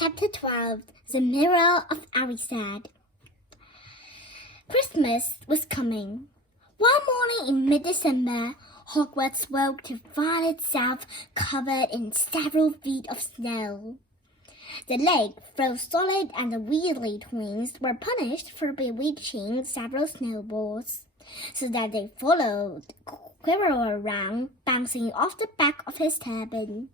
Chapter 12 The Mirror of Erised. Christmas was coming. One morning in mid-December, Hogwarts woke to find itself covered in several feet of snow. The lake froze solid and the Weasley twins were punished for bewitching several snowballs, so that they followed Quirrell around, bouncing off the back of his turban.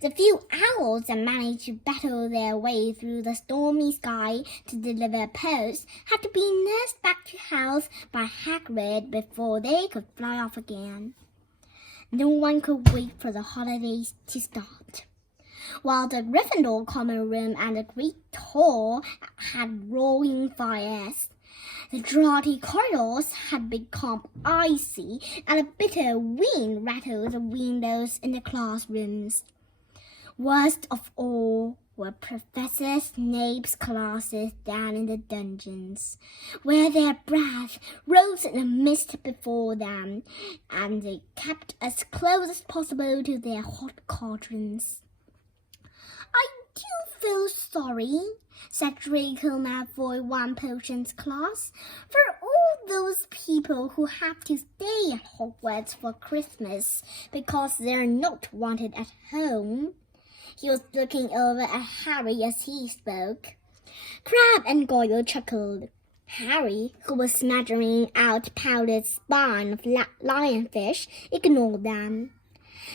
The few owls that managed to battle their way through the stormy sky to deliver post had to be nursed back to health by Hagrid before they could fly off again. No one could wait for the holidays to start. While the Gryffindor common room and the Great Hall had roaring fires, the draughty corridors had become icy and a bitter wind rattled the windows in the classrooms. Worst of all were Professor Snape's classes down in the dungeons, where their breath rose in a mist before them, and they kept as close as possible to their hot cauldrons. "I do feel sorry," said Draco Malfoy one potion's class, "for all those people who have to stay at Hogwarts for Christmas because they're not wanted at home." He was looking over at Harry as he spoke. Crabbe and Goyle chuckled. Harry, who was smattering out powdered spine of lionfish, ignored them.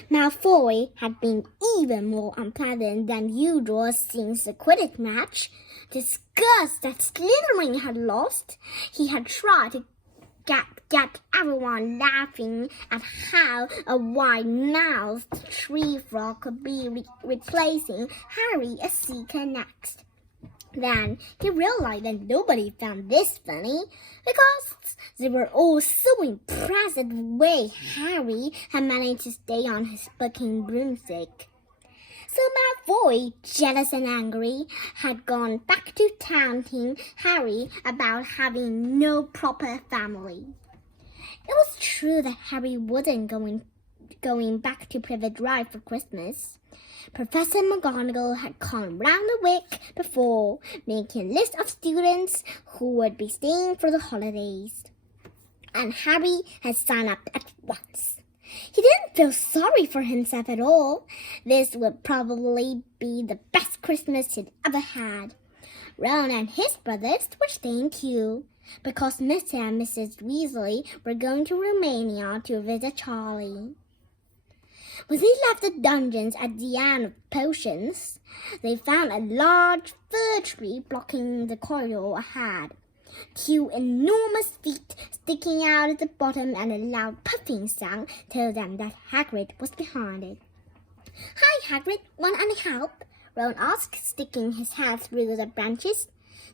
Malfoy had been even more unpleasant than usual since the Quidditch match. Disgusted that Slytherin had lost, he had tried to get everyone laughing at how a wide-mouthed tree frog could be replacing Harry as Seeker next. Then he realized that nobody found this funny because they were all so impressed at the way Harry had managed to stay on his bucking broomstick. So Malfoy, jealous and angry, had gone back to taunting Harry about having no proper family. It was true that Harry wasn't going back to Privet Drive for Christmas. Professor McGonagall had come round the week before, making a list of students who would be staying for the holidays. And Harry had signed up at once. He didn't feel sorry for himself at all. This would probably be the best Christmas he'd ever had. Ron and his brothers were staying too, because Mr. and Mrs. Weasley were going to Romania to visit Charlie. When they left the dungeons at the end of potions, they found a large fir tree blocking the corridor ahead. Two enormous feet sticking out at the bottom and a loud puffing sound told them that Hagrid was behind it. "Hi, Hagrid. Want any help?" Ron asked, sticking his head through the branches.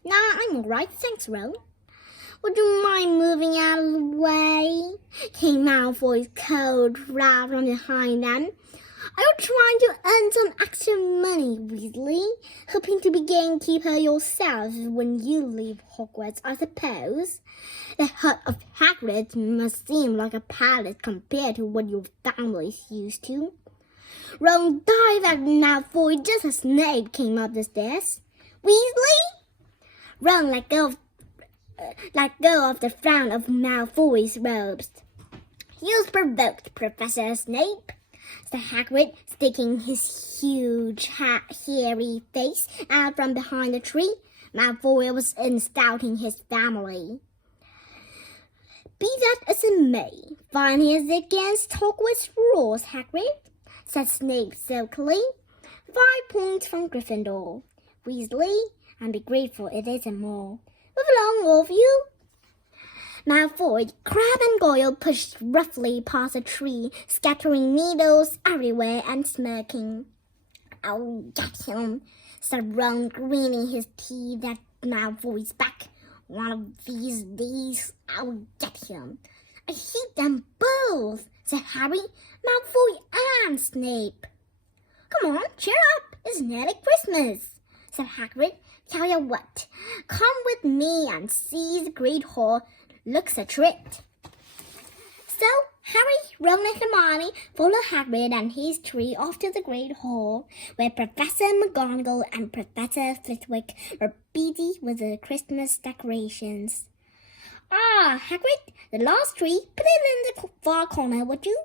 "Nah, I'm all right, thanks, Ron." "Would you mind moving out of the way?" came Malfoy's cold growl from behind them. "Are you trying to earn some extra money, Weasley? Hoping to be gamekeeper yourself when you leave Hogwarts, I suppose? The hut of Hagrid must seem like a palace compared to what your family's used to." Ron dived at Malfoy just as Snape came up the stairs. "Weasley?" Ron let go of the front of Malfoy's robes. "You've provoked Professor Snape," said Hagrid, sticking his huge, hairy face out from behind the tree. Malfoy was insulting his family. "Be that as it may, finding is against Hogwarts rules, Hagrid," said Snape silkily. 5 points from Gryffindor. Weasley, and be grateful it isn't more. Move along, all of you." Malfoy, Crabbe and Goyle pushed roughly past the tree, scattering needles everywhere and smirking. "I'll get him," said Ron, grinning his teeth at Malfoy's back. "One of these days, I'll get him." "I hate them both," said Harry, Malfoy and Snape. "Come on, cheer up. It's nearly Christmas," said Hagrid. "Tell you what, come with me and see the Great Hall. Looks a treat." So Harry, Ron and Hermione follow Hagrid and his tree off to the Great Hall, where Professor McGonagall and Professor Flitwick were busy with the Christmas decorations. Ah, Hagrid, the last tree, put it in the far corner, would you?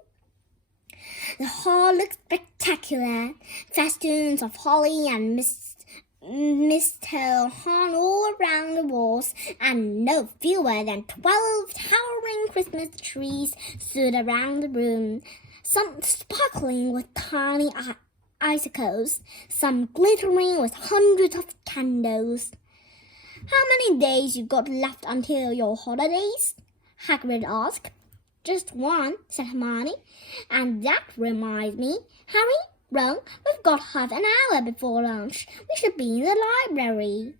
The hall looked spectacular. Festoons of holly and mistletoe hung all around the walls, and no fewer than 12 towering Christmas trees stood around the room, some sparkling with tiny icicles, some glittering with hundreds of candles. How many days you got left until your holidays? Hagrid asked. Just one, said Hermione. And that reminds me, Harry, Ron, we've got half an hour before lunch. We should be in the library.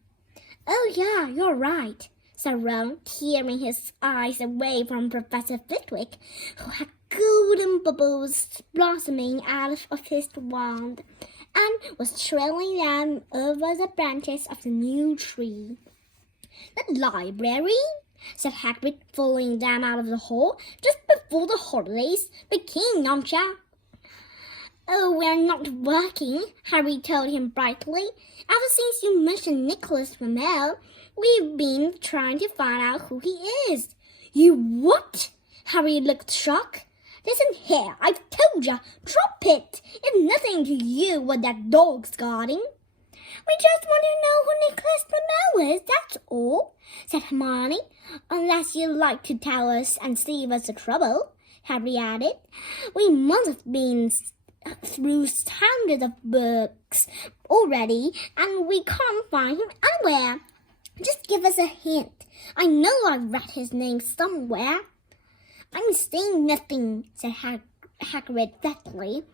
Oh, yeah, you're right, said Ron, tearing his eyes away from Professor Flitwick, who had golden bubbles blossoming out of his wand, and was trailing them over the branches of the new tree. The library? Said Hagrid, following them out of the hall just before the holidays begin, aren't ya? Oh, we're not working, Harry told him brightly. Ever since you mentioned Nicholas Flamel, we've been trying to find out who he is. You what? Harry looked shocked. Listen here, I've told ya, drop it. It's nothing to you what that dog's guarding. We just want to know who Nicholas Flamel is, that's all, said Hermione. Unless you'd like to tell us and save us the trouble, Harry added. We must have been through hundreds of books already, and we can't find him anywhere. Just give us a hint. I know I've read his name somewhere. I'm saying nothing, said Hagrid thoughtfully.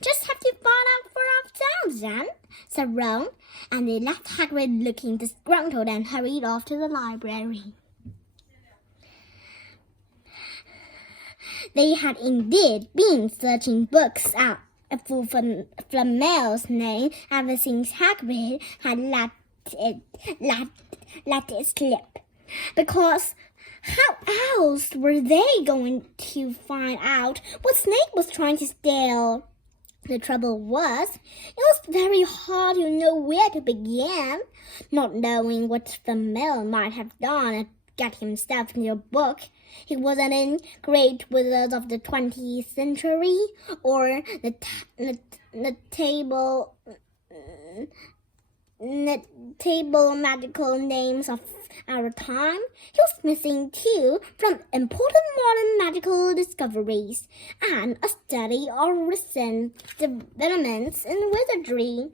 Just have to find out for ourselves then, said Ron, and they left Hagrid looking disgruntled and hurried off to the library. They had indeed been searching books out for Flamel's name ever since Hagrid had let it slip, because how else were they going to find out what Snape was trying to steal? The trouble was, it was very hard to know where to begin, not knowing what Flamel might have done and get himself into a book he wasn't in, Great Wizards of the 20th Century, or the table magical names of our time. He was missing too from important modern magical discoveries and a study of recent developments in wizardry.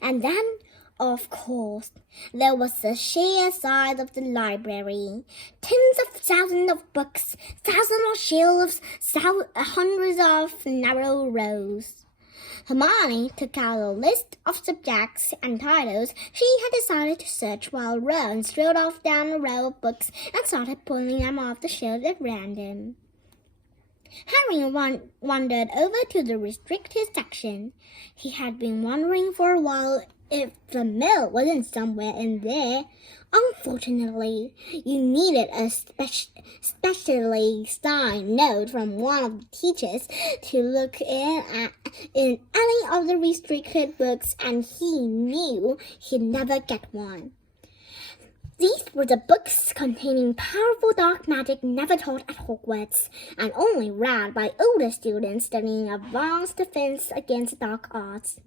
And then, of course, there was the sheer size of the library. Tens of thousands of books, thousands of shelves, hundreds of narrow rows. Hermione took out a list of subjects and titles she had decided to search, while Ron strolled off down a row of books and started pulling them off the shelves at random. Harry wandered over to the restricted section. He had been wondering for a while if Flamel wasn't somewhere in there. Unfortunately, you needed a specially signed note from one of the teachers to look in any of the restricted books, and he knew he'd never get one. These were the books containing powerful dark magic never taught at Hogwarts, and only read by older students studying advanced defense against dark arts.